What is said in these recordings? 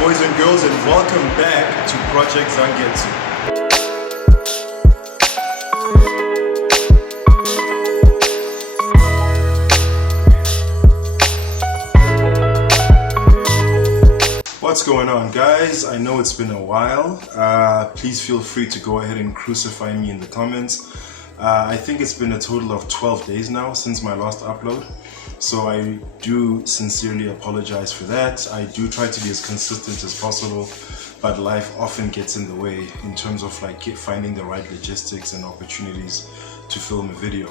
boys and girls, and welcome back to Project Zangetsu. What's going on, guys? I know it's been a while. Please feel free to go ahead and crucify me in the comments. I think it's been a total of 12 days now since my last upload. So I do sincerely apologize for that. I do try to be as consistent as possible, but life often gets in the way in terms of like finding the right logistics and opportunities to film a video,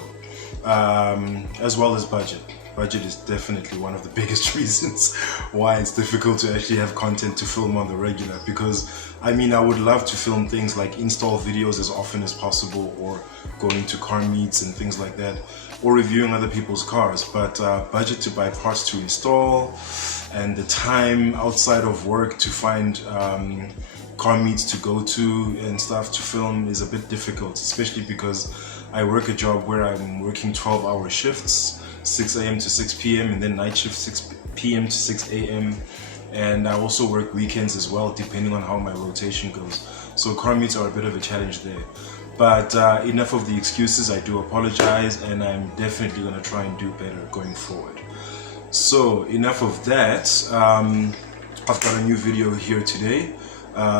as well as budget. Budget is definitely one of the biggest reasons why it's difficult to actually have content to film on the regular, because I mean, I would love to film things like install videos as often as possible, or going to car meets and things like that, or reviewing other people's cars, but budget to buy parts to install and the time outside of work to find car meets to go to and stuff to film is a bit difficult, especially because I work a job where I'm working 12-hour shifts, 6 a.m. to 6 p.m. and then night shift 6 p.m. to 6 a.m. and I also work weekends as well, depending on how my rotation goes. So car meets are a bit of a challenge there. But enough of the excuses. I do apologize, and I'm definitely going to try and do better going forward. So enough of that. I've got a new video here today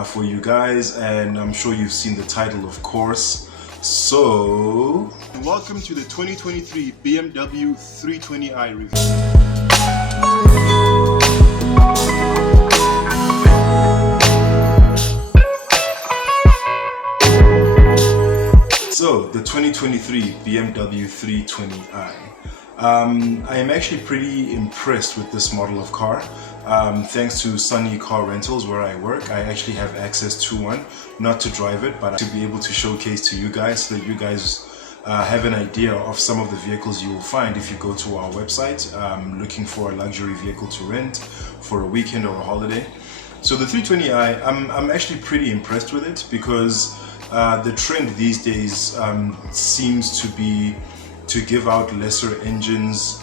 for you guys, and I'm sure you've seen the title, of course. So welcome to the 2023 BMW 320i review. So the 2023 BMW 320i. I am actually pretty impressed with this model of car. Thanks to Sunny Car Rentals, where I work, I actually have access to one, not to drive it, but to be able to showcase to you guys, so that you guys have an idea of some of the vehicles you will find if you go to our website looking for a luxury vehicle to rent for a weekend or a holiday. So the 320i, I'm actually pretty impressed with it, because the trend these days seems to be to give out lesser engines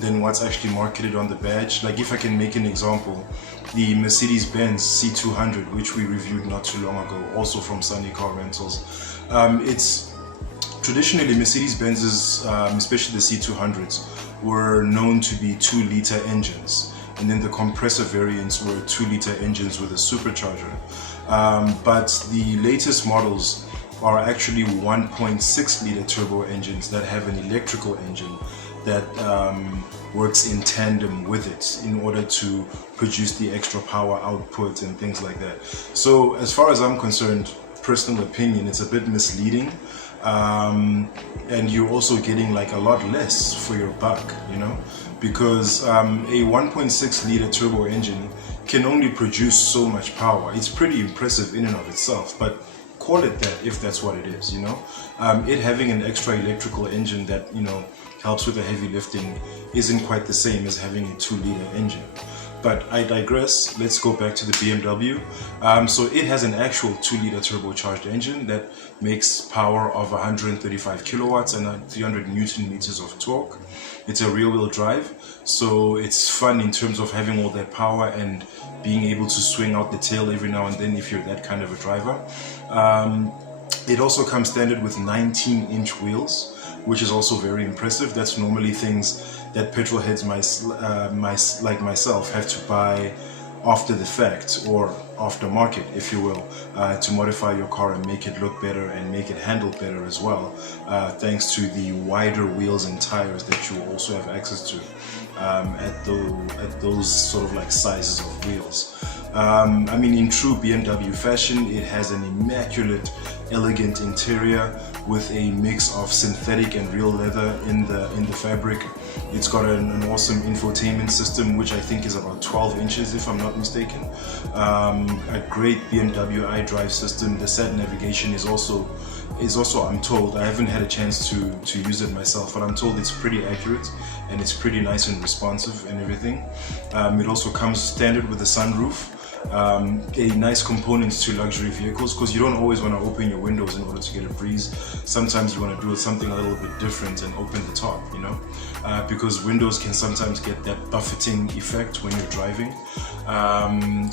than what's actually marketed on the badge. Like, if I can make an example, the Mercedes-Benz C200, which we reviewed not too long ago, also from Sunny Car Rentals. It's traditionally Mercedes-Benz's, especially the C200s, were known to be 2-liter engines, and then the compressor variants were 2-liter engines with a supercharger. But the latest models are actually 1.6-liter turbo engines that have an electrical engine that works in tandem with it in order to produce the extra power output and things like that. So as far as I'm concerned, personal opinion, it's a bit misleading, and you're also getting like a lot less for your buck, you know, because a 1.6-liter turbo engine can only produce so much power. It's pretty impressive in and of itself, but call it that if that's what it is, you know. It having an extra electrical engine that, you know, helps with the heavy lifting isn't quite the same as having a 2-liter engine. But I digress. Let's go back to the BMW. So it has an actual 2-liter turbocharged engine that makes power of 135 kilowatts and 300 Newton meters of torque. It's a rear-wheel drive, so it's fun in terms of having all that power and being able to swing out the tail every now and then if you're that kind of a driver. It also comes standard with 19-inch wheels, which is also very impressive. That's normally things that petrol heads like myself have to buy after the fact, or aftermarket, if you will, to modify your car and make it look better and make it handle better as well, thanks to the wider wheels and tires that you also have access to at those sort of like sizes of wheels. I mean, in true BMW fashion, it has an immaculate, elegant interior with a mix of synthetic and real leather in the fabric. It's got an awesome infotainment system, which I think is about 12 inches if I'm not mistaken. A great BMW iDrive system. The sat navigation is also, I'm told, I haven't had a chance to use it myself, but I'm told it's pretty accurate and it's pretty nice and responsive and everything. It also comes standard with a sunroof. a nice component to luxury vehicles, because you don't always want to open your windows in order to get a breeze. Sometimes you want to do something a little bit different and open the top, you know, because windows can sometimes get that buffeting effect when you're driving.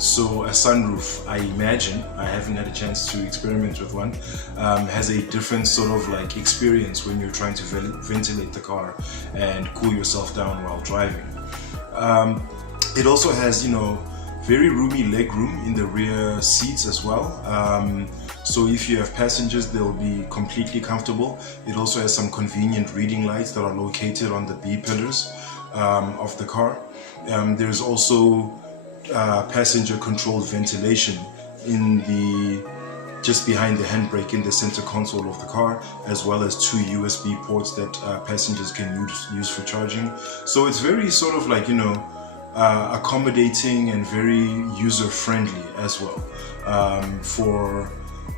So a sunroof, I imagine, I haven't had a chance to experiment with one, has a different sort of like experience when you're trying to ventilate the car and cool yourself down while driving. It also has, you know, very roomy leg room in the rear seats as well. So if you have passengers, they'll be completely comfortable. It also has some convenient reading lights that are located on the B pillars of the car. There's also passenger controlled ventilation in the just behind the handbrake in the center console of the car, as well as 2 USB ports that passengers can use for charging. So it's very sort of like, you know, accommodating and very user-friendly as well, for,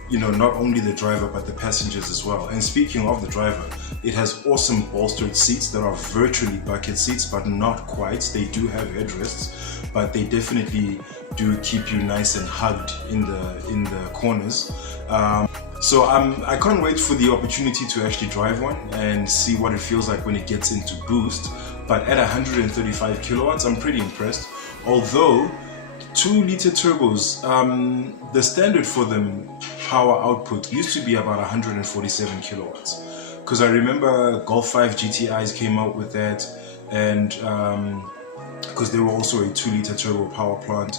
you know, not only the driver but the passengers as well. And speaking of the driver, it has awesome bolstered seats that are virtually bucket seats, but not quite. They do have headrests, but they definitely do keep you nice and hugged in the corners. So I can't wait for the opportunity to actually drive one and see what it feels like when it gets into boost. But at 135 kilowatts, I'm pretty impressed. Although 2-liter turbos, the standard for them power output used to be about 147 kilowatts. Because I remember Golf 5 GTIs came out with that, and because they were also a 2-liter turbo power plant,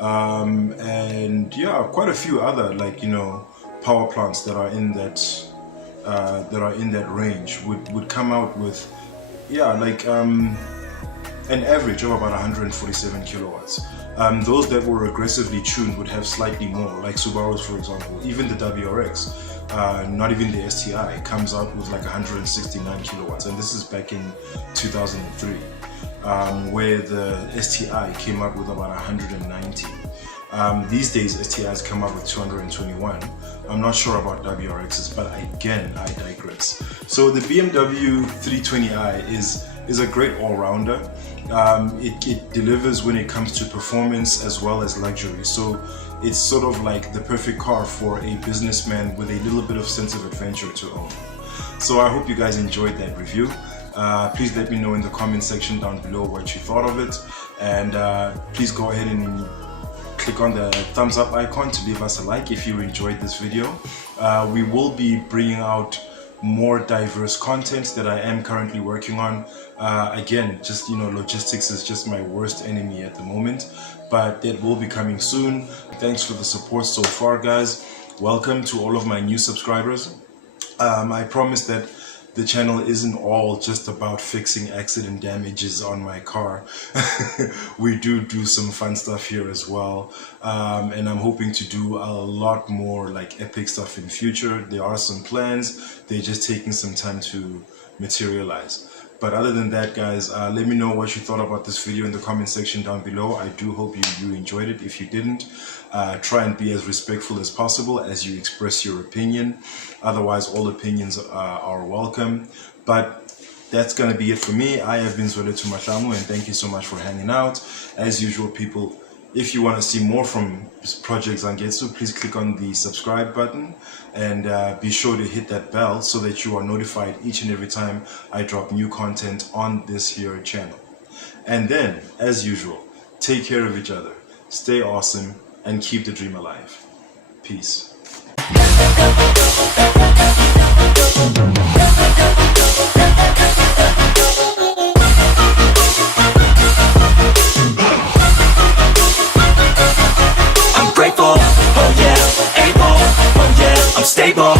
and yeah, quite a few other, like, you know, power plants that are in that range would come out with, yeah, like an average of about 147 kilowatts. Those that were aggressively tuned would have slightly more, like Subarus, for example. Even the WRX, not even the STI, comes out with like 169 kilowatts, and this is back in 2003, where the STI came out with about 190. These days STIs come out with 221. I'm not sure about WRXs, but again, I digress. So the BMW 320i is a great all-rounder. It delivers when it comes to performance as well as luxury. So it's sort of like the perfect car for a businessman with a little bit of sense of adventure to own. So I hope you guys enjoyed that review. Please let me know in the comment section down below what you thought of it, and please go ahead and click on the thumbs up icon to leave us a like if you enjoyed this video. We will be bringing out more diverse content that I am currently working on. Again, just, you know, logistics is just my worst enemy at the moment, but it will be coming soon. Thanks for the support so far, guys. Welcome to all of my new subscribers. I promise that the channel isn't all just about fixing accident damages on my car. We do some fun stuff here as well, and I'm hoping to do a lot more like epic stuff in future. There are some plans, they're just taking some time to materialize. But other than that, guys, let me know what you thought about this video in the comment section down below. I do hope you enjoyed it. If you didn't, try and be as respectful as possible as you express your opinion. Otherwise, all opinions are welcome. But that's gonna be it for me. I have been Zangetsu, and thank you so much for hanging out. As usual, people, if you want to see more from Project Zangetsu, please click on the subscribe button, and be sure to hit that bell so that you are notified each and every time I drop new content on this here channel. And then, as usual, take care of each other, stay awesome, and keep the dream alive. Peace. Grateful, oh yeah, able, oh yeah, I'm stable.